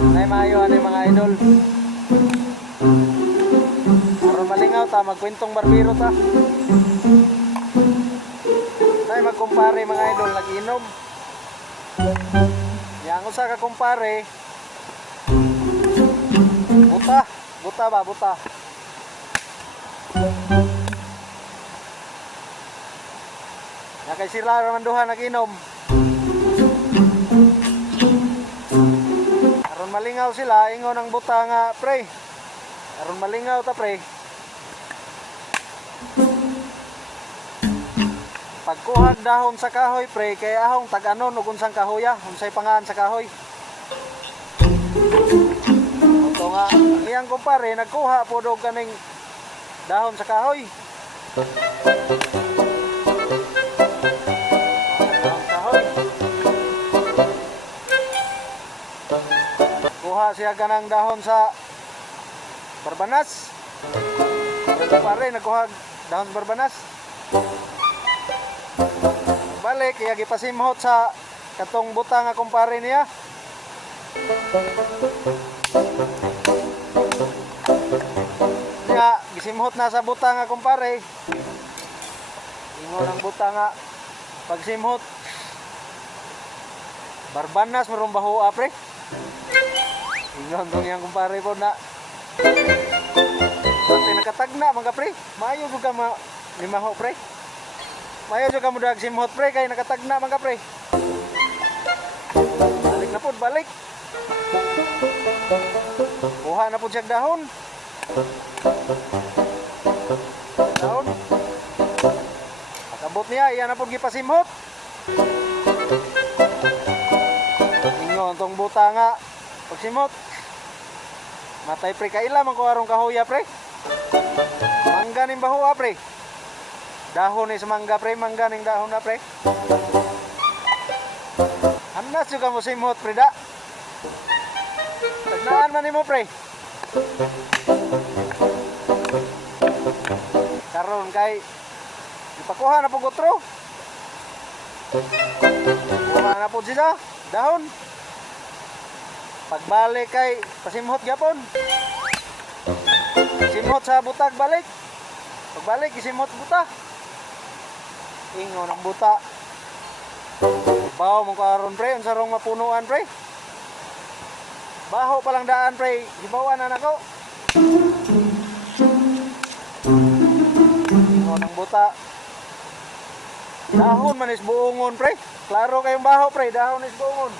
Nay maayo ani mga idol. Aron malingaw ta magkwentong barbero ta. Nay magkumpare mga idol nagiinom. Yang usa ka kumpare buta ba buta. Na kay sila raman duha nagiinom. Aron malingaw sila ingon ang buta nga pre. Aron malingaw ta pre. Pagkuhag dahon sa kahoy pre kay ahong tag-anon ug unsang kahoya, unsay pangaan sa kahoy. Ito nga iyang kumpare nagkuha po og kaning dahon sa kahoy. Kuha siya ganang dahon sa barbanas. Kumpare nagkuha dahon sa barbanas. Balik kaya gipasimhot sa katong buta nga kumpare niya. Nga gisimhot na sa buta nga kumpare. Ingon ang buta nga pagsimhot barbanas marong baho apre. Ingon tong yang kumpare po na pati nakatagna mga pre. Maayo juga limaho pre. Mayo juga mudag simhot pre kay nakatagna mga pre. Balik na pud balik. Kuha na pud siya dahon. Dahon. Pagabot niya iya na pud gipasimhot. Ingon tong buta nga pagsimhot. Matay pre kaila man ko arong kahoya pre. Mangga ning baho pre. Dahon ni sa mangga pre, mangga ning dahon na pre. Hanas juga mo simhot pre da. Tagnaan man nimo pre. Karon kay ipakuha na pug otro. Kuha na pud sila dahon. Pagbalik kay pasimhot gyapon. Simhot sa butag balik. Pagbalik isimhot buta. Ingon ang buta. Baho mong karon pre, unsa rong mapunuan pre? Baho palang daan pre, hibawan na nako. Ingon ang buta. Dahon man is buongon pre. Klaro kayong baho pre, dahon is buongon.